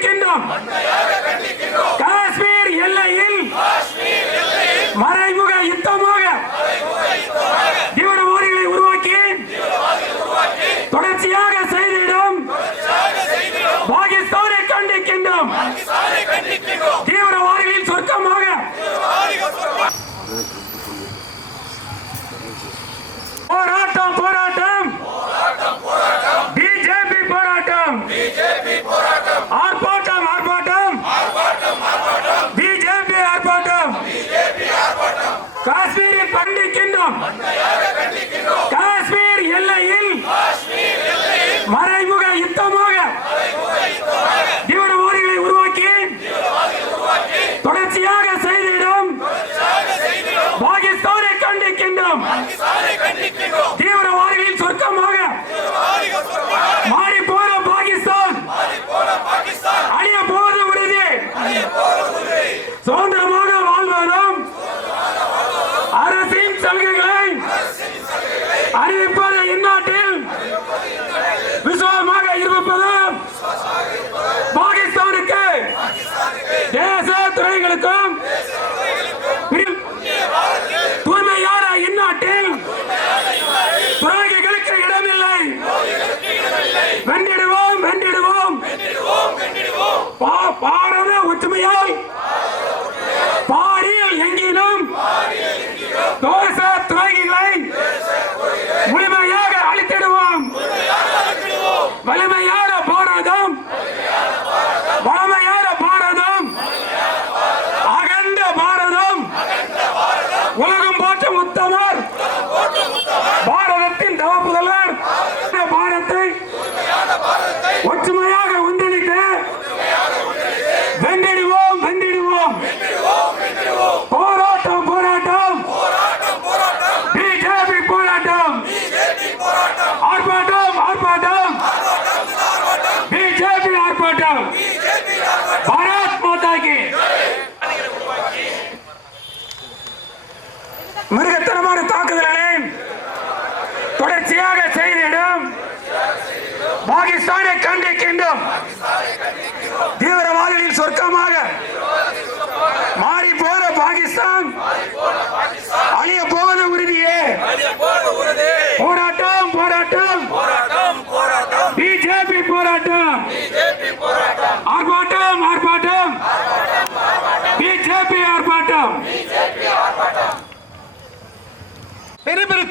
கண்டிக்கின்றோம் பாரத ஒற்றுமையால் பாரில் எங்கிலும் தோச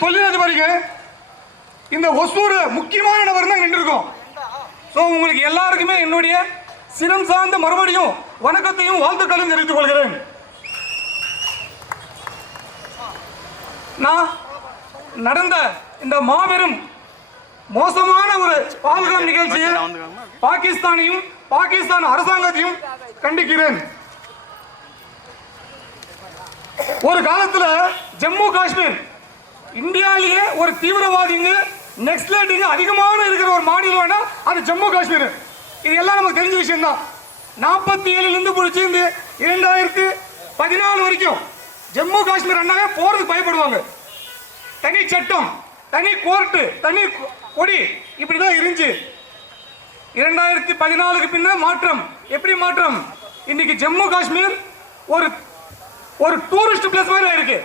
பெரிய பெரிய இந்த ஒசூர் முக்கியமான நபர் தான் நின்றுருக்கோம். ஸோ உங்களுக்கு எல்லாருக்குமே என்னுடைய சினம் சார்ந்த மறுபடியும் வணக்கத்தையும் வாழ்த்துக்களையும் தெரிவித்துக் கொள்கிறேன். நான் நடந்த இந்த மாபெரும் மோசமான ஒரு பாதுகாப்பு நிகழ்ச்சியில் பாகிஸ்தானையும் பாகிஸ்தான் அரசாங்கத்தையும் கண்டிக்கிறேன். ஒரு காலத்தில் ஜம்மு காஷ்மீர் இந்தியாவிலேயே ஒரு தீவிரவாதிங்க நெக்ஸ்ட்லேட்டிங்க அதிகமான இருக்கிற ஒரு மாநிலம்னா அது ஜம்மு காஷ்மீர். இது எல்லாம் நமக்கு தெரிஞ்ச விஷயம் தான் நாற்பத்தி ஏழுலேருந்து பிடிச்சி இந்த இரண்டாயிரத்து பதினாலு வரைக்கும் ஜம்மு காஷ்மீர் அண்ணாவே போறதுக்கு பயப்படுவாங்க. தனி சட்டம் தனி கோர்ட்டு தனி கொடி கொடி இப்படிதான் இருந்துச்சு. இரண்டாயிரத்தி பதினாலுக்கு பின்ன மாற்றம். எப்படி மாற்றம்? இன்னைக்கு ஜம்மு காஷ்மீர் ஒரு ஒரு டூரிஸ்ட் பிளேஸ் மாதிரி இருக்கு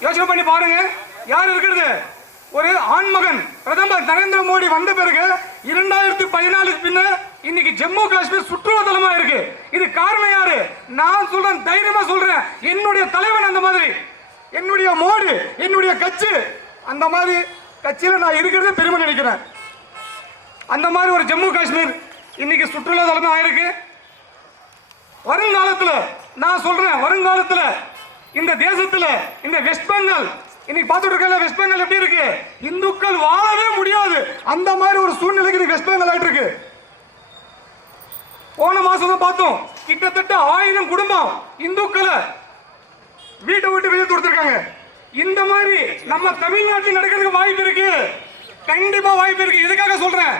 யோசனை பண்ணி பாருங்க. யார் இருக்கிறது? ஒரு ஆண்மகன். பிரதமர் நரேந்திர மோடி வந்த பிறகு இரண்டாயிரத்தி பதினாலுக்கு பின்னர் இன்னைக்கு ஜம்மு காஷ்மீர் சுற்றுலா இருக்கு. இது காரணம் யாரு? நான் சொல்றேன் தைரியமா சொல்றேன். என்னுடைய தலைவன் அந்த மாதிரி. என்னுடைய மோடி என்னுடைய கட்சி. அந்த மாதிரி கட்சியில நான் இருக்கிறதே பெருமை நினைக்கிறேன். அந்த மாதிரி ஒரு ஜம்மு காஷ்மீர் இன்னைக்கு சுற்றுலா தலமா ஆயிருக்கு. வருங்காலத்தில் நான் சொல்றேன் வருங்காலத்தில் இந்த தேசத்துல இந்த வெஸ்ட் பெங்கால் இன்னைக்கு பார்த்துட்டு இருக்கல வெஸ்ட் பெங்கால் எப்படி இருக்கு? இந்துக்கள் வாழவே முடியாது. அந்த மாதிரி ஒரு சூழ்நிலைக்கு வெஸ்ட் பெங்கால் ஆயிட்டு இருக்கு போன மாசம் தான் பார்த்தோம். கிட்டத்தட்ட ஆயிரம் குடும்பம் இந்துக்களை வீட்டை விட்டு வெளியே கொடுத்துருக்காங்க இந்த மாதிரி நம்ம தமிழ்நாட்டில் நடக்கிறதுக்கு வாய்ப்பு இருக்கு. கண்டிப்பா வாய்ப்பு இருக்கு. இதுக்காக சொல்றேன்?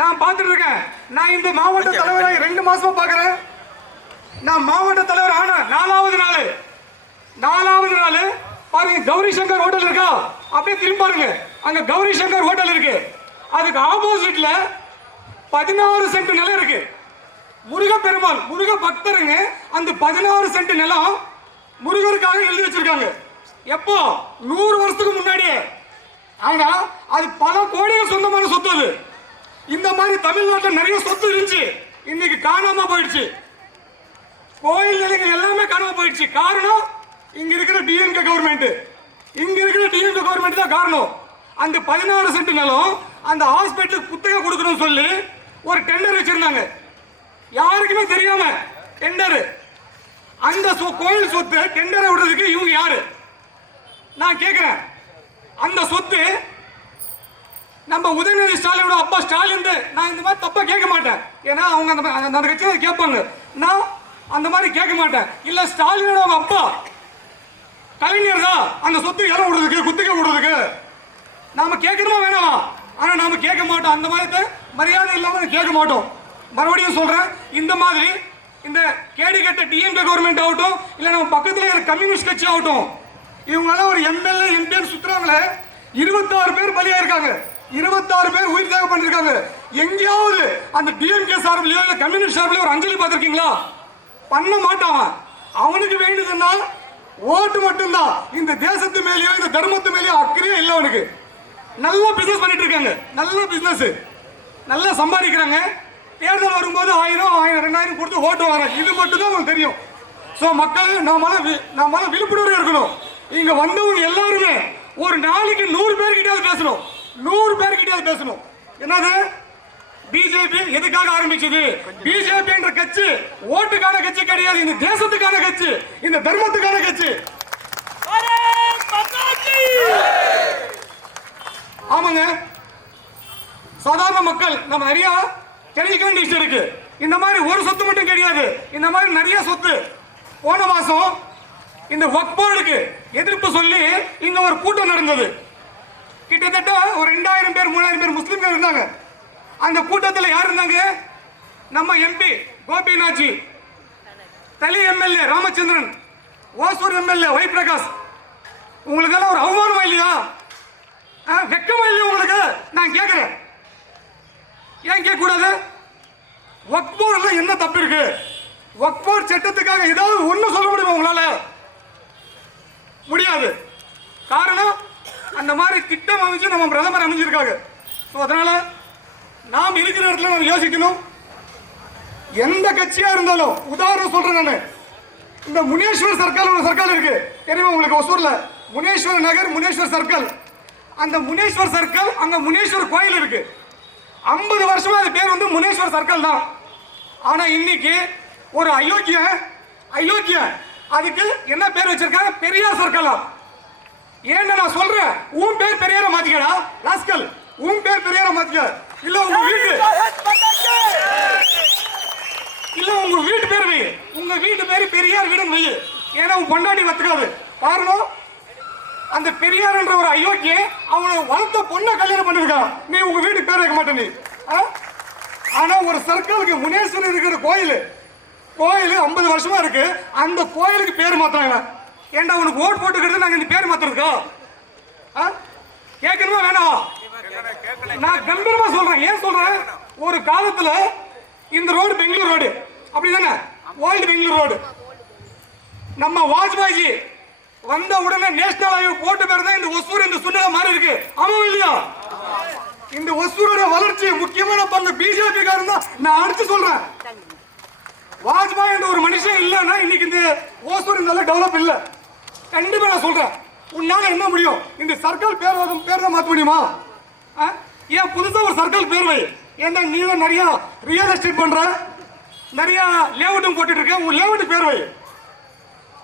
நான் பார்த்துட்டு இருக்கேன் நான் இந்த மாவட்ட தலைவரை ரெண்டு மாசமா பார்க்கறேன். நான் மாவட்ட தலைவர் ஆன நாலாவது நாள். பாருங்க கௌரி சங்கர் ஹோட்டல் இருக்கா? அப்படியே திரும்பி பாருங்க. அங்க கௌரி சங்கர் ஹோட்டல் இருக்கு. அதுக்கு ஆப்போசிட்ல பதினாறு சென்ட் நிலம் இருக்கு. முருகப்பெருமாள் முருக பக்தருங்க அந்த பதினாறு சென்ட் நிலம் முருகருக்காக எழுதி வச்சிருக்காங்க. எப்போ? நூறு வருஷத்துக்கு முன்னாடியே. ஆனா அது பல கோடிகள் சொந்தமான சொத்து அது. இந்த மாதிரி தமிழ்நாட்டில் நிறைய சொத்து இருந்துச்சு. இன்னைக்கு காணாம போயிடுச்சு. கோயில் நிலைகள் எல்லாமே காணாம போயிடுச்சு. காரணம் இங்க இருக்கிற டிஎம்கே கவர்மெண்ட் இங்க இருக்கிற டிஎம்கே கவர்மெண்ட் தான் காரணம். அந்த பதினாறு சென்ட் நிலம் அந்த ஹாஸ்பிட்டலுக்கு குத்தகை கொடுக்கணும்னு சொல்லி ஒரு டெண்டர் வச்சிருந்தாங்க. யாருக்குமே தெரியாம டெண்டர் அந்த சொ- கோயில் சொத்து டெண்டரை விடுறதுக்கு இவங்க யாரு? நான் கேட்கிறேன் அந்த சொத்து நம்ம உதயநிதி ஸ்டாலினோட அப்பா ஸ்டாலின் நான் இந்த மாதிரி தப்பா கேட்க மாட்டேன். ஏன்னா அவங்க அந்த அந்த கட்சியை கேட்பாங்க. நான் அந்த மாதிரி கேட்க மாட்டேன். இல்ல ஸ்டாலினோட அவங்க அப்பா கலைஞர் தான் அந்த சொத்து இடம் விடுறதுக்கு குத்துக்க விடுறதுக்கு. நாம கேட்கணுமா வேணாமா? ஆனா நாம கேட்க மாட்டோம். அந்த மாதிரி மரியாதை இல்லாம கேட்க மாட்டோம். மறுபடியும் சொல்றேன் இந்த மாதிரி இந்த கேடி கட்ட டிஎம்கே கவர்மெண்ட் ஆகட்டும் இல்ல நம்ம பக்கத்துல இருக்கிற கம்யூனிஸ்ட் கட்சி ஆகட்டும் இவங்க ஒரு எம்எல்ஏ எம்பின்னு சுத்துறாங்களே இருபத்தாறு பேர் பலியா இருக்காங்க இருபத்தாறு பேர் உயிர் தேவை பண்ணிருக்காங்க எங்கேயாவது அந்த டிஎம்கே சார்பிலையோ இல்ல கம்யூனிஸ்ட் சார்பிலையோ ஒரு அஞ்சலி பார்த்திருக்கீங்களா? பண்ண மாட்டான். அவனுக்கு வேண்டியதுன்னா ஓட்டு மட்டும்தான். இந்த தேசத்து மேலேயோ இந்த தர்மத்து மேலேயோ அக்கறையே இல்லை அவனுக்கு. நல்ல பிசினஸ் பண்ணிட்டு இருக்காங்க. நல்ல பிசினஸ் நல்லா சம்பாதிக்கிறாங்க. தேர்தல் வரும்போது ஆயிரம் ஆயிரம் ரெண்டாயிரம் கொடுத்து ஓட்டு வாங்க இது மட்டும்தான் உங்களுக்கு தெரியும். ஸோ மக்கள் நம்மளால வி- விழிப்புணர்வு இருக்கணும். இங்க வந்தவங்க எல்லாருமே ஒரு நாளைக்கு நூறு பேர்கிட்டயாவது பேசணும். நூறு பேர்கிட்டயாவது பேசணும். என்னது? பிஜேபி எதுக்காக ஆரம்பிச்சது? பிஜேபி என்ற கட்சி ஓட்டுக்கான கட்சி கிடையாது இந்த தேசத்துக்கான கட்சி இந்த தர்மத்துக்கான கட்சி. ஆமாங்க. சாதாரண மக்கள் நம்ம நிறைய தெரிஞ்சுக்க வேண்டிய விஷயம் இருக்கு. இந்த மாதிரி ஒரு சொத்து மட்டும் கிடையாது. இந்த மாதிரி நிறைய சொத்து. போன மாசம் இந்த ஒர்க் போர்டுக்கு எதிர்ப்பு சொல்லி இங்க ஒரு கூட்டம் நடந்தது. கிட்டத்தட்ட ஒரு ரெண்டாயிரம் பேர் மூணாயிரம் பேர் முஸ்லிம்கள் இருந்தாங்க. அந்த கூட்டத்தில் யார் இருந்தாங்க? நம்ம MP Gopinath ji Thalli MLA Ramachandran Hosur MLA Y Prakash உங்களுக்கெல்லாம் ஒரு அவமானமா இல்லையா? வெக்கமா இல்லையா உங்களுக்கு? நான் கேட்கிறேன் ஏன் கேட்க கூடாது என்ன தப்பு இருக்கு? வக்போர் சட்டத்துக்காக ஏதாவது ஒண்ணு சொல்ல முடியுமா உங்களால? முடியாது. காரணம் அந்த மாதிரி திட்டம் அமைச்சு நம்ம பிரதமர் அமைஞ்சிருக்காங்க ஸோ அதனால நாம் இருக்கிற இடத்துல நம்ம யோசிக்கணும். எந்த கட்சியா இருந்தாலும் உதாரணம் சொல்றேன் நான். இந்த முனேஸ்வர் சர்க்கிள் ஒரு சர்க்கிள் இருக்கு. தெரியுமா உங்களுக்கு ஒசூர்ல? முனேஸ்வர் நகர் முனேஸ்வர் சர்க்கல் அந்த முனேஸ்வர் சர்க்கல் அங்க முனேஸ்வர் கோயில் இருக்கு. ஐம்பது வருஷமா அது பேர் வந்து முனேஸ்வர் சர்க்கல் தான். ஆனா இன்னைக்கு ஒரு அயோக்கிய அயோக்கிய அதுக்கு என்ன பேர் வச்சிருக்காங்க? பெரியார் சர்க்கலா ஏன்னு நான் சொல்றேன் உன் பேர் பெரியார மாத்திக்கடா ராஸ்கல். உன் பேர் பெரியார மாத்திக்க. இல்ல உங்க வீட்டு இல்ல உங்க வீட்டு பேர் வை. உங்க வீட்டு பேரு பெரியார் வீடுன்னு வை. ஏன்னா உன் பொண்டாட்டி வத்துக்காது காரணம் அந்த பெரியார் என்ற ஒரு அயோக்கிய அவனை வளர்த்த பொண்ணை கல்யாணம் பண்ணிருக்கான். நீ உங்க வீட்டுக்கு பேர் வைக்க மாட்டே நீ? ஆனா ஒரு சர்க்கிளுக்கு முனேஸ்வரர் இருக்கிற கோயில். கோயில் ஐம்பது வருஷமா இருக்கு. அந்த கோயிலுக்கு பேர் மாத்துறாங்க. ஏன்டா உனக்கு ஓட் போட்டுக்கிறது நாங்க இந்த பேர் மாத்திருக்கா கேட்கணுமா வேணாவா? நான் கம்பீரமா சொல்றேன். ஏன் சொல்றேன்? ஒரு காலத்துல இந்த ரோடு பெங்களூர் ரோடு. அப்படிதானே? Old Bangalore road. நம்ம வாஜ்பாய்ஜி வந்த உடனே நேஷனல் ஹைவே போட்டு பேர் தான் இந்த ஒசூர் இந்த சுண்டல மாறி இருக்கு. ஆமா இல்லையா? இந்த ஒசூரோட வளர்ச்சி முக்கியமான பங்கு பிஜேபி காரன் தான். நான் அடிச்சு சொல்றேன். வாஜ்பாய் என்ற ஒரு மனுஷன் இல்லைன்னா இன்னைக்கு இந்த ஓசூர் இந்த டெவலப் இல்லை. கண்டிப்பா நான் சொல்றேன். உன்னால என்ன முடியும்? இந்த சர்க்கிள் பேர் பேர் தான் மாற்ற முடியுமா? ஏன் புதுசாக ஒரு சர்க்கிள் பேர் வை ஏன்னா நீ தான் நிறையா ரியல் எஸ்டேட் பண்ணுற நிறையா லேவுட்டும் போட்டுட்டு இருக்க. உங்கள் லேஅவுட் பேர் வை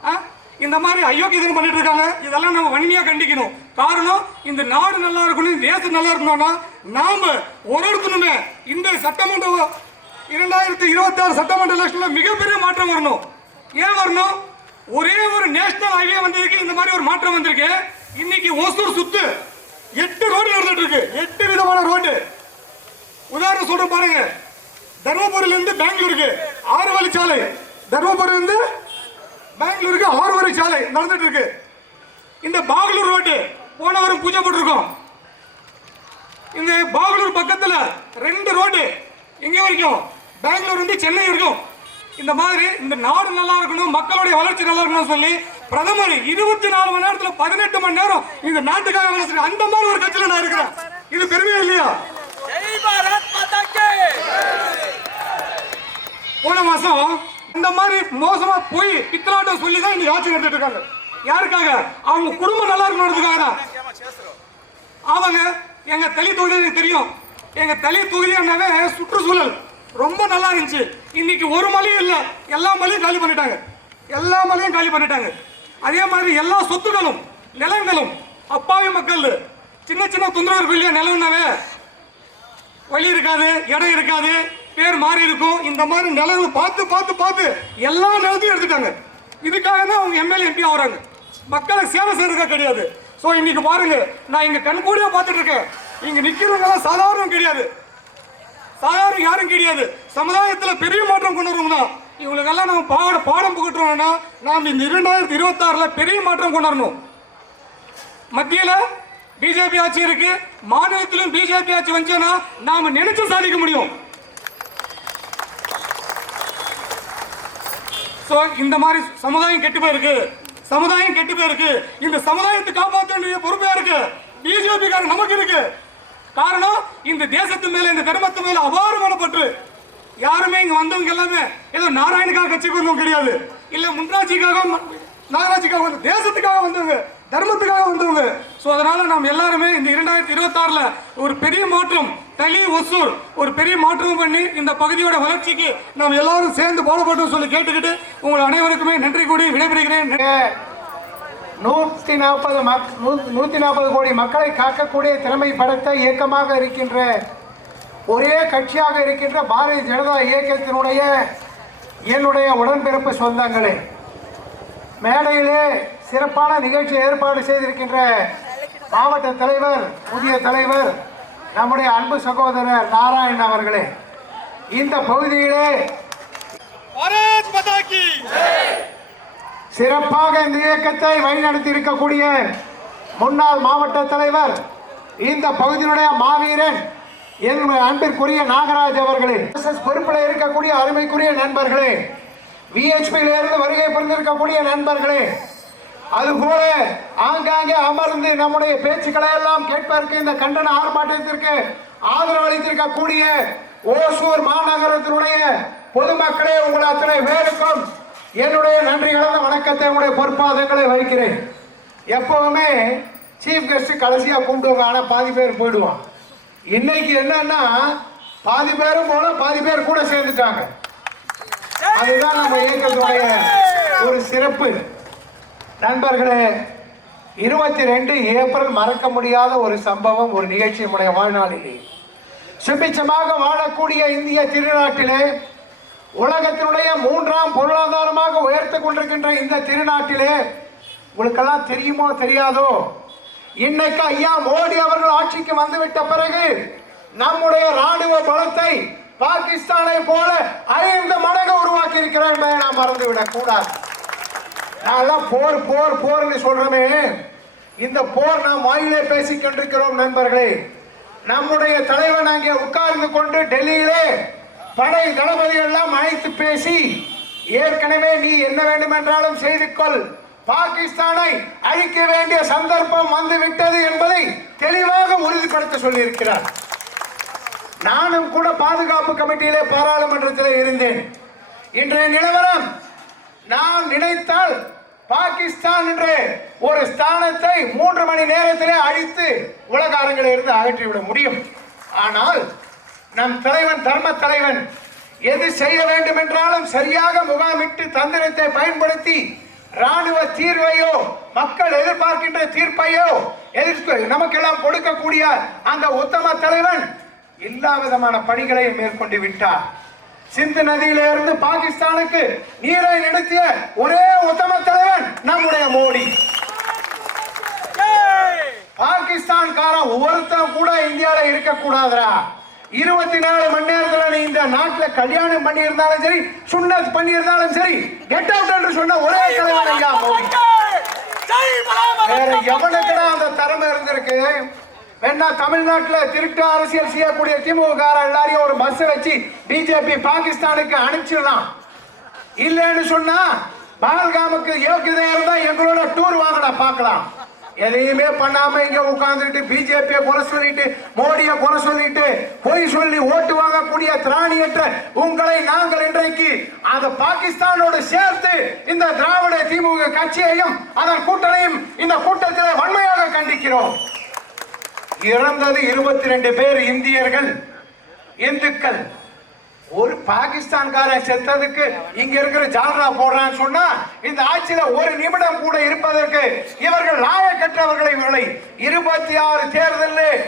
ஆ? இந்த மாதிரி அயோக்கியதனம் பண்ணிட்டு இருக்காங்க. இதெல்லாம் நம்ம வன்மையாக கண்டிக்கணும். காரணம் இந்த நாடு நல்லா இருக்கணும் தேசம் நல்லா இருக்கணும்னா நாம ஒரு ஒருத்தனுமே இந்த சட்டமன்ற இரண்டாயிரத்தி இருபத்தி ஆறு சட்டமன்ற எலெக்ஷன்ல மிகப்பெரிய மாற்றம் வரணும். ஏன் வரணும்? ஒரே ஒரு நேஷனல் ஹைவே வந்திருக்கு. இந்த மாதிரி ஒரு மாற்றம் வந்திருக்கு. இன்னைக்கு ஓசூர் சுத்து. எட்டு ரோடு நடந்துட்டு இருக்கு. எட்டு விதமான ரோடு. உதாரணம் சொல்ற பாருங்க. தர்மபுரியில இருந்து பெங்களூருக்கு ஆறு சாலை. தர்மபுரியிலேருந்து இருந்து பெங்களூருக்கு ஆறு வழி சாலை நடந்துட்டு இருக்கு. இந்த பாகலூர் ரோடு போன வாரம் பூஜை போட்டிருக்கோம். இந்த பாகலூர் பக்கத்துல ரெண்டு ரோடு எங்க வரைக்கும். பெங்களூர் வந்து சென்னை வரைக்கும். இந்த மாதிரி இந்த நாடு நல்லா இருக்கணும் மக்களுடைய வளர்ச்சி நல்லா இருக்கணும்னு சொல்லி பிரதமர் இருபத்தி நாலு மணி நேரத்துல பதினெட்டு மணி நேரம் இந்த நாட்டுக்காக வேலை அந்த மாதிரி ஒரு கட்சியில நான் இருக்கிறேன். இது பெருமையா இல்லையா? போன மாசம் இந்த மாதிரி மோசமா போய் பித்தலாட்டம் சொல்லி தான் இன்னைக்கு ஆட்சி நடத்திட்டு இருக்காங்க. யாருக்காக? அவங்க குடும்பம் நல்லா இருக்கணுன்றதுக்காக தான். அவங்க எங்க தலி தொகுதி தெரியும். எங்க தலி தொகுதியானாவே சுற்றுச்சூழல் ரொம்ப நல்லா இருந்துச்சு. இன்னைக்கு ஒரு மலையும் இல்லை. எல்லா மலையும் காலி பண்ணிட்டாங்க. எல்லா மலையும் காலி பண்ணிட்டாங்க. அதே மாதிரி எல்லா சொத்துகளும் நிலங்களும் அப்பாவி மக்கள் சின்ன சின்ன தொந்தரவு இருக்கும் இல்லையா நிலம்னாவே வழி இருக்காது இடம் இருக்காது பேர் மாறி இருக்கும். இந்த மாதிரி நிலங்களை பார்த்து பார்த்து பார்த்து எல்லா நிலத்தையும் எடுத்துட்டாங்க. இதுக்காக தான் அவங்க எம்எல்ஏ எம்பி ஆகுறாங்க. மக்களை சேவை செய்யறதுக்கா கிடையாது. ஸோ இன்னைக்கு பாருங்க நான் இங்க கண்கூடியா பார்த்துட்டு இருக்கேன் இங்க நிக்கிறவங்கலாம் சாதாரணம் கிடையாது. சாதாரண யாரும் கிடையாது. சமுதாயத்தில் பெரிய மாற்றம் கொண்டு வருவோம் தான். இவங்களுக்கெல்லாம் நம்ம பாட பாடம் புகட்டுறோம்னா நாம் இந்த இரண்டாயிரத்தி இருபத்தாறுல பெரிய மாற்றம் கொண்டாடணும். மத்தியில் பிஜேபி ஆட்சி இருக்கு. மாநிலத்திலும் பிஜேபி ஆட்சி வந்துச்சுன்னா நாம நினைச்சு சாதிக்க முடியும். ஸோ இந்த மாதிரி சமுதாயம் கெட்டு போயிருக்கு. சமுதாயம் கெட்டு போயிருக்கு. இந்த சமுதாயத்தை காப்பாற்ற வேண்டிய பொறுப்பு இருக்கு. பிஜேபி நமக்கு இருக்கு. காரணம் இந்த தேசத்து மேல இந்த தர்மத்து மேல அபாரமான பற்று. யாருமே இங்க வந்தவங்க எல்லாமே ஏதோ நாராயணுக்காக கட்சிக்கு வந்தவங்க கிடையாது. இல்ல முன்ராட்சிக்காக ம- வந்து தேசத்துக்காக வந்தவங்க தர்மத்துக்காக வந்தவங்க. ஸோ அதனால நாம் எல்லாருமே இந்த இரண்டாயிரத்தி இருபத்தாறுல ஒரு பெரிய மாற்றம் தளி ஒசூர் ஒரு பெரிய மாற்றம் பண்ணி இந்த பகுதியோட வளர்ச்சிக்கு நாம் எல்லாரும் சேர்ந்து பாடுபட்டோம் சொல்லி கேட்டுக்கிட்டு உங்கள் அனைவருக்குமே நன்றி கூடி விடைபெறுகிறேன். நூற்றி நாற்பது மக் நூ- நூற்றி நாற்பது கோடி மக்களை காக்கக்கூடிய திறமை படைத்த இயக்கமாக இருக்கின்ற ஒரே கட்சியாக இருக்கின்ற பாரதிய ஜனதா இயக்கத்தினுடைய என்னுடைய உடன்பிறப்பு சொந்தங்களே மேடையிலே சிறப்பான நிகழ்ச்சி ஏற்பாடு செய்திருக்கின்ற மாவட்ட தலைவர் புதிய தலைவர் நம்முடைய அன்பு சகோதரர் நாராயண் அவர்களே இந்த பகுதியிலே சிறப்பாக இந்த இயக்கத்தை வழிநடத்தி இருக்கக்கூடிய முன்னாள் மாவட்ட தலைவர் இந்த பகுதியினுடைய மாவீரன் என்னுடைய அன்பிற்குரிய நாகராஜ் அவர்களே பொறுப்பில் இருக்கக்கூடிய அருமைக்குரிய நண்பர்களே விஹெச்பியில இருந்து வருகை புரிந்திருக்கக்கூடிய நண்பர்களே அதுபோல ஆங்காங்கே அமர்ந்து நம்முடைய பேச்சுக்களை எல்லாம் கேட்பதற்கு இந்த கண்டன ஆர்ப்பாட்டத்திற்கு ஆதரவு அளித்திருக்கக்கூடிய ஓசூர் மாநகரத்தினுடைய பொதுமக்களே உங்கள் அத்தனை பேருக்கும் என்னுடைய நன்றி கலந்த வணக்கத்தை உங்களுடைய பொற்பாதங்களை வைக்கிறேன். எப்பவுமே சீஃப் கெஸ்ட் கடைசியாக கூப்பிடுவாங்க ஆனால் பாதி பேர் போயிடுவான் இன்னைக்கு என்னன்னா பாதி பேரும் போல பாதி பேர் கூட சேர்ந்துட்டாங்க. அதுதான் நம்ம இயக்கத்துடைய ஒரு சிறப்பு. நண்பர்களே இருபத்தி ரெண்டு ஏப்ரல் மறக்க முடியாத ஒரு சம்பவம் ஒரு நிகழ்ச்சி நம்முடைய வாழ்நாளிலே. சுபிச்சமாக வாழக்கூடிய இந்திய திருநாட்டிலே உலகத்தினுடைய மூன்றாம் பொருளாதாரமாக உயர்த்து கொண்டிருக்கின்ற இந்த திருநாட்டிலே உங்களுக்கெல்லாம் தெரியுமோ தெரியாதோ? இன்னைக்கு ஐயா மோடி அவர்கள் ஆட்சிக்கு வந்துவிட்ட பிறகு நம்முடைய ராணுவ பலத்தை பாகிஸ்தானை போல ஐந்து மடங்கு உருவாக்கி இருக்கிறார் என்பதை நாம் மறந்துவிடக் கூடாது. நான் போர் போர் போர்னு சொல்றமே. இந்த போர் நாம் வாயிலே பேசிக் கொண்டிருக்கிறோம் நண்பர்களே. நம்முடைய தலைவன் அங்கே உட்கார்ந்து கொண்டு டெல்லியிலே படை தளபதிகள் எல்லாம் அழைத்து பேசி ஏற்கனவே நீ என்ன வேண்டுமென்றாலும் செய்து கொள். பாகிஸ்தானை அழிக்க வேண்டிய சந்தர்ப்பம் வந்துவிட்டது என்பதை தெளிவாக உறுதிப்படுத்த சொல்லியிருக்கிறார். நானும் கூட பாதுகாப்பு கமிட்டியிலே பாராளுமன்றத்தில் இருந்தேன். இன்றைய நிலவரம் நான் நினைத்தால் பாகிஸ்தான் என்று ஒரு ஸ்தானத்தை மூன்று மணி நேரத்திலே அழித்து உலக அரங்கில் இருந்து அகற்றிவிட முடியும். ஆனால் நம் தலைவன் தர்ம தலைவன் எது செய்ய வேண்டும் என்றாலும் சரியாக முகாமிட்டு தந்திரத்தை பயன்படுத்தி ராணுவ தீர்வையோ மக்கள் எதிர்பார்க்கின்ற தீர்ப்பையோ எதிர்த்து நமக்கெல்லாம் கொடுக்கக்கூடிய அந்த உத்தம தலைவன் எல்லா விதமான பணிகளை மேற்கொண்டு விட்டார். சிந்து நதியிலிருந்து பாகிஸ்தானுக்கு நீரை நிறுத்திய ஒரே உத்தம தலைவன் நம்முடைய மோடி. பாகிஸ்தான் காரன் ஒருத்தன் கூட இந்தியால இருக்க கூடாதுடா இருபத்தி நாலு மணி நேரத்தில் நீ இந்த நாட்டில் கல்யாணம் பண்ணியிருந்தாலும் சரி சுண்ணத் பண்ணியிருந்தாலும் சரி கெட் அவுட் என்று சொன்ன ஒரே தலைவர் ஐயா வேற எவனுக்குடா அந்த திறமை இருந்திருக்கு? வேணா தமிழ்நாட்டில் திருட்டு அரசியல் செய்யக்கூடிய திமுக எல்லாரையும் ஒரு பஸ் வச்சு பிஜேபி பாகிஸ்தானுக்கு அனுப்பிச்சிடலாம். இல்லைன்னு சொன்னா பகல்காமுக்கு யோகியதையா இருந்தா எங்களோட டூர் வாங்கடா பார்க்கலாம். எதையுமே பண்ணாம இங்க உட்கார்ந்துட்டு பிஜேபியை குறை சொல்லிட்டு மோடியை குறை சொல்லிட்டு பொய் சொல்லி ஓட்டு வாங்கக்கூடிய திராணியற்ற உங்களை நாங்கள் இன்றைக்கு அந்த பாகிஸ்தானோடு சேர்த்து இந்த திராவிட திமுக கட்சியையும் அதன் கூட்டணியும் இந்த கூட்டத்தில் வன்மையாக கண்டிக்கிறோம். இறந்தது இருபத்தி ரெண்டு பேர் இந்தியர்கள் இந்துக்கள். ஒரு பாகிஸ்தான்காரன் செத்ததுக்கு இங்க இருக்கிற ஜால்ரா போடுறான்னு சொன்னா இந்த ஆட்சியில ஒரு நிமிடம் கூட இருப்பதற்கு இவர்கள் நாயக்கற்றவர்களை இவர்களை இருபத்தி ஆறு தேர்தலில்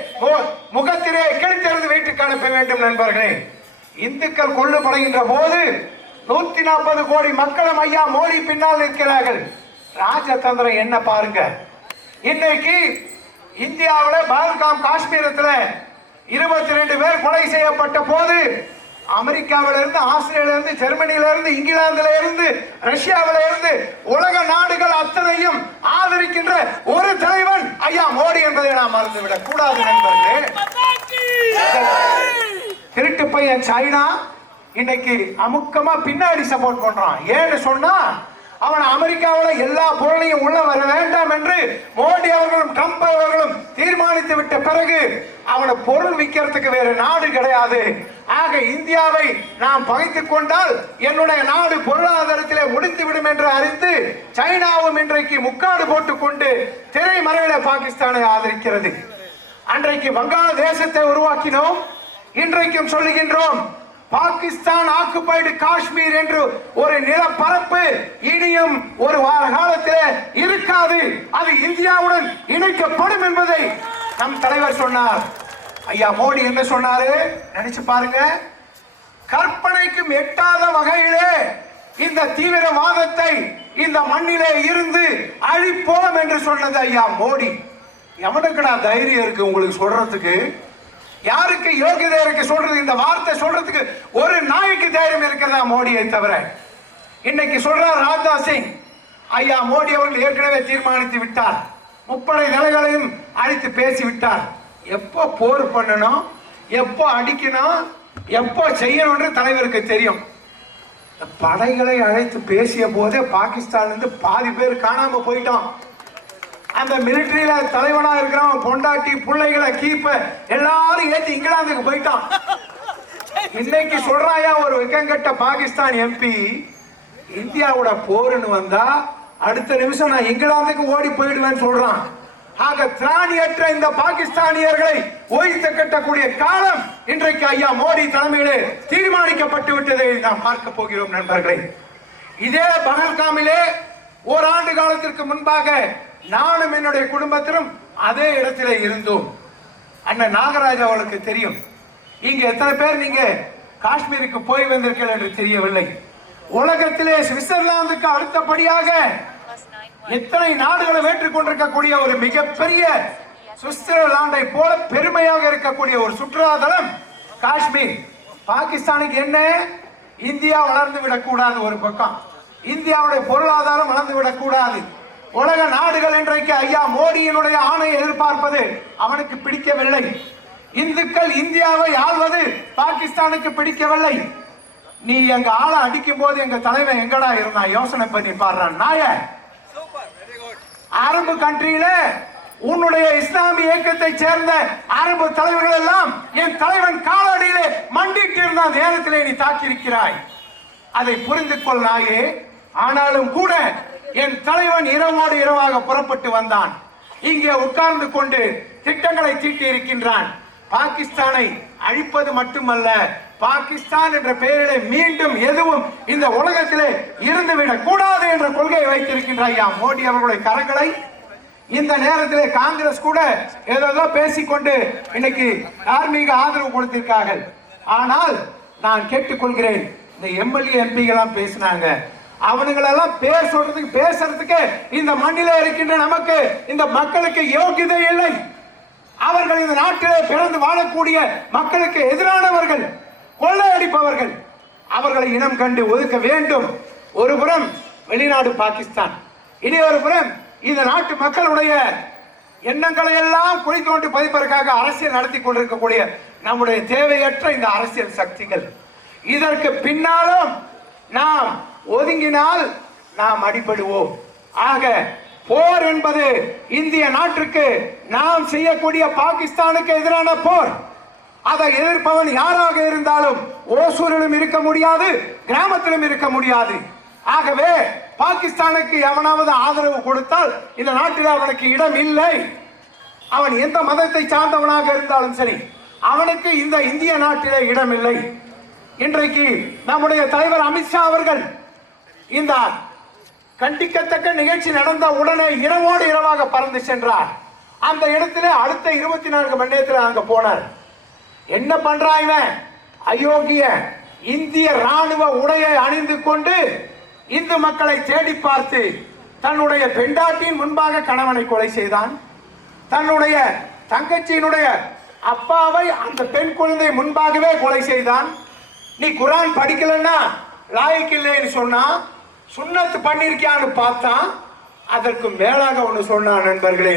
முகத்திலே கிழித்தெழுந்து வீட்டுக்கு அனுப்ப வேண்டும் நண்பர்களே. இந்துக்கள் கொள்ளுபடுகின்ற போது நூத்தி நாற்பது கோடி மக்களும் ஐயா மோடி பின்னால் இருக்கிறார்கள் ராஜதந்திரம் என்ன பாருங்க. இன்னைக்கு இந்தியாவில் பால்காம் காஷ்மீரத்தில் இருபத்தி ரெண்டு பேர் கொலை செய்யப்பட்ட போது அமெரிக்காவில இருந்து ஆஸ்திரேலியா இருந்து ஜெர்மனியில இருந்து இங்கிலாந்துல இருந்து ரஷ்யாவில இருந்து உலக நாடுகள் அத்தனையும் ஆதரிக்கின்ற ஒரு தலைவன் ஐயா மோடி என்பதை நாம் மறந்துவிடக் கூடாது நண்பர்களே. திருட்டு பையன் சைனா இன்னைக்கு அமுக்கமா பின்னாடி சப்போர்ட் பண்றான். ஏன்னு சொன்னா அவன் அமெரிக்காவில் எல்லா பொருளையும் உள்ள வர வேண்டாம் என்று மோடி அவர்களும் ட்ரம்ப் அவர்களும் தீர்மானித்து விட்ட பிறகு அவனை பொருள் விற்கிறதுக்கு வேற நாடு கிடையாது. ஆக இந்தியாவை நாம் பகைத்துக் கொண்டால் என்னுடைய நாடு பொருளாதாரத்திலே முடித்துவிடும் என்று அறிந்து சைனாவும் இன்றைக்கு முக்காடு போட்டுக்கொண்டு திரைமறையில பாகிஸ்தானை ஆதரிக்கிறது. அன்றைக்கு வங்காள தேசத்தை உருவாக்கினோம். இன்றைக்கும் சொல்லுகின்றோம் பாகிஸ்தான் ஆக்குபைடு காஷ்மீர் என்று ஒரு நிலப்பரப்பு இனியும் ஒரு வார காலத்தில் இருக்காது. அது இந்தியாவுடன் இணைக்கப்படும் என்பதை நம் தலைவர் சொன்னார். ஐயா மோடி என்ன சொன்னாரு? நினைச்சு பாருங்க. கற்பனைக்கும் எட்டாத வகையிலே இந்த தீவிரவாதத்தை இந்த மண்ணிலே இருந்து அழிப்போம் என்று சொன்னது ஐயா மோடி. எவனுக்குடா தைரியம் இருக்கு உங்களுக்கு சொல்றதுக்கு? யாருக்கு யோகிதை இருக்கு சொல்றது? இந்த வார்த்தை சொல்றதுக்கு ஒரு நாய்க்கு தைரியம் இருக்கிறதா மோடியை தவிர? இன்னைக்கு சொல்றார் ராஜ்நாத் சிங். ஐயா மோடி அவர்கள் ஏற்கனவே தீர்மானித்து விட்டார். முப்படை நிலைகளையும் அழைத்து பேசி விட்டார் எப்போ போர் பண்ணணும்? எப்போ அடிக்கணும்? எப்போ செய்யணும்னு தலைவருக்கு தெரியும். படைகளை அழைத்து பேசிய போதே பாகிஸ்தான்லேருந்து பாதி பேர் காணாம போயிட்டோம். அந்த மிலிட்டரியில தலைவனா இருக்கிறவன் பொண்டாட்டி பிள்ளைகளை கீப்ப எல்லாரும் ஏத்தி இங்கிலாந்துக்கு போயிட்டான். இன்னைக்கு சொல்றாயா ஒரு வெக்கங்கட்ட பாகிஸ்தான் எம்பி இந்தியாவோட போருன்னு வந்தா அடுத்த நிமிஷம் நான் இங்கிலாந்துக்கு ஓடி போயிடுவேன்னு சொல்றான். ஆக திராணியற்ற இந்த பாகிஸ்தானியர்களை ஓய்த்து கட்டக்கூடிய காலம் இன்றைக்கு ஐயா மோடி தலைமையிலே தீர்மானிக்கப்பட்டு விட்டதை நாம் பார்க்க போகிறோம் நண்பர்களே. இதே பகல்காமிலே ஓராண்டு காலத்திற்கு முன்பாக நானும் என்னுடைய குடும்பத்திலும் அதே இடத்திலே இருந்தோம். அண்ணன் நாகராஜ் அவளுக்கு தெரியும். இங்க எத்தனை பேர் நீங்க காஷ்மீருக்கு போய் வந்திருக்கீர்கள் என்று தெரியவில்லை. உலகத்திலே சுவிட்சர்லாந்துக்கு அடுத்தபடியாக எத்தனை நாடுகளை வேற்றுக்கொண்டிருக்கக்கூடிய ஒரு மிகப்பெரிய சுவிட்சர்லாண்டை போல பெருமையாக இருக்கக்கூடிய ஒரு சுற்றுலாதலம் காஷ்மீர். பாகிஸ்தானுக்கு என்ன? இந்தியா வளர்ந்து விடக்கூடாது ஒரு பக்கம். இந்தியாவுடைய பொருளாதாரம் வளர்ந்து விடக்கூடாது. உலக நாடுகள் இன்றைக்கு ஐயா மோடியினுடைய ஆணையை எதிர்பார்ப்பது அவனுக்கு பிடிக்கவில்லை. இந்துக்கள் இந்தியாவை ஆள்வது பாகிஸ்தானுக்கு பிடிக்கவில்லை. நீ எங்க ஆளை அடிக்கும் போது எங்க தலைவன் எங்கடா இருந்தா யோசனை பண்ணி பாடுறான் நாய அரபு கண்ட்ரியில உன்னுடைய இஸ்லாமிய இயக்கத்தை சேர்ந்த அரபு தலைவர்கள் எல்லாம் என் தலைவன் காலடியிலே மண்டிட்டு இருந்த நேரத்திலே நீ தாக்கியிருக்கிறாய். அதை புரிந்து கொள் நாயே. ஆனாலும் கூட என் தலைவன் இரவோடு இரவாக புறப்பட்டு வந்தான். இங்கே உட்கார்ந்து கொண்டு திட்டங்களை தீட்டி இருக்கின்றான். பாகிஸ்தானை அழிப்பது மட்டுமல்ல பாகிஸ்தான் என்ற பெயரிலே மீண்டும் எதுவும் இந்த உலகத்திலே இருந்துவிடக் கூடாது என்ற கொள்கையை வைத்திருக்கின்ற ஐயா மோடி அவர்களுடைய கரங்களை இந்த நேரத்திலே காங்கிரஸ் கூட ஏதோ பேசிக்கொண்டு இன்னைக்கு தார்மீக ஆதரவு கொடுத்திருக்கார்கள். ஆனால் நான் கேட்டுக்கொள்கிறேன் இந்த எம்எல்ஏ எம்பிகளாம் பேசினாங்க. அவனுங்களெல்லாம் பேர் சொல்றதுக்கு பேசுறதுக்கு இந்த மண்ணில இருக்கின்ற நமக்கு இந்த மக்களுக்கு யோகியதை இல்லை. அவர்கள் இந்த நாட்டிலே பிறந்து வாழக்கூடிய மக்களுக்கு எதிரானவர்கள் கொள்ளையடிப்பவர்கள். அவர்களை இனம் கண்டு ஒதுக்க வேண்டும். ஒரு புறம் வெளிநாடு பாகிஸ்தான். இனி ஒரு புறம் இந்த நாட்டு மக்களுடைய எண்ணங்களை எல்லாம் குழி தோண்டி பதிப்பதற்காக அரசியல் நடத்தி கொண்டிருக்கக்கூடிய நம்முடைய தேவையற்ற இந்த அரசியல் சக்திகள். இதற்கு பின்னாலும் நாம் ஒதுங்கினால் நாம் அடிபடுவோம். ஆக போர் என்பது இந்திய நாட்டிற்கு நாம் செய்யக்கூடிய பாகிஸ்தானுக்கு எதிரான போர். அதை எதிர்ப்பவன் யாராக இருந்தாலும் ஓசூரிலும் இருக்க முடியாது கிராமத்திலும் இருக்க முடியாது. ஆகவே பாகிஸ்தானுக்கு எவனாவது ஆதரவு கொடுத்தால் இந்த நாட்டில் அவனுக்கு இடம் இல்லை. அவன் எந்த மதத்தை சார்ந்தவனாக இருந்தாலும் சரி அவனுக்கு இந்த இந்திய நாட்டிலே இடம் இல்லை இன்றைக்கு நம்முடைய தலைவர் அமித்ஷா அவர்கள் இந்த கண்டிக்கத்தக்க நிகழ்ச்சி நடந்த உடனே இரவோடு இரவாக பறந்து சென்றார். அந்த இடத்துல அடுத்த இருபத்தி நான்கு மணி நேரத்தில் அங்க போனார். என்ன பண்றான் இவன்? அயோக்கிய இந்திய ராணுவ உடையை அணிந்து கொண்டு இந்து மக்களை தேடி பார்த்து தன்னுடைய பெண்டாட்டியின் முன்பாக கணவனை கொலை செய்தான். தன்னுடைய தங்கச்சியினுடைய அப்பாவை அந்த பெண் குழந்தை முன்பாகவே கொலை செய்தான். நீ குரான் படிக்கலன்னா லாய்க்கு இல்லைன்னு சொன்னா சுண்ணத்து பண்ணிருக்கியான்னு பார்த்தான் அதற்கு மேலாக ஒன்று சொன்னான் நண்பர்களே.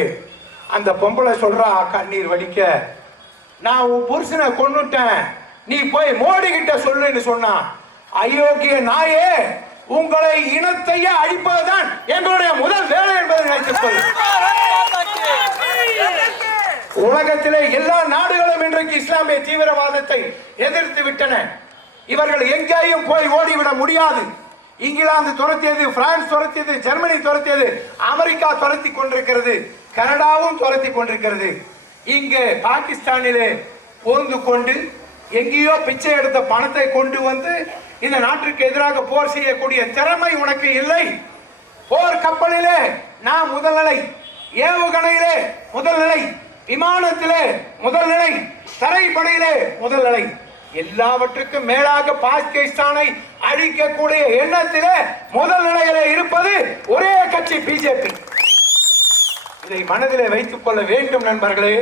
அந்த பொம்பளை சொல்றா கண்ணீர் வடிக்க. நான் உன் புருஷனை கொண்டுட்டேன் நீ போய் மோடி கிட்ட சொல்லுன்னு சொன்னான் அயோக்கிய நாயே உங்களை இனத்தையே அழிப்பதுதான் எங்களுடைய முதல் வேலை என்பதை நினைத்துக் உலகத்திலே எல்லா நாடுகளும் இன்றைக்கு இஸ்லாமிய தீவிரவாதத்தை எதிர்த்து விட்டன. இவர்கள் எங்கேயும் போய் ஓடிவிட முடியாது. இங்கிலாந்து துரத்தியது பிரான்ஸ் துரத்தியது ஜெர்மனி துரத்தியது அமெரிக்கா துரத்தி கொண்டிருக்கிறது கனடாவும் துரத்தி கொண்டிருக்கிறது. இங்கே பாகிஸ்தானிலே ஓந்து கொண்டு எங்கேயோ பிச்சை எடுத்த பணத்தை கொண்டு வந்து இந்த நாட்டிற்கு எதிராக போர் செய்யக்கூடிய திறமை உனக்கு இல்லை. போர் கப்பலிலே நான் முதல் நிலை. ஏவுகணையிலே முதல் நிலை. விமானத்திலே முதல் நிலை. தரைப்படையிலே முதல் நிலை. எல்லாவற்றுக்கும் மேலாக பாகிஸ்தானை அழிக்கக்கூடிய எண்ணத்திலே முதல் நிலையில இருப்பது ஒரே கட்சி பிஜேபி இதை மனதிலே வைத்துக் கொள்ள வேண்டும் நண்பர்களே.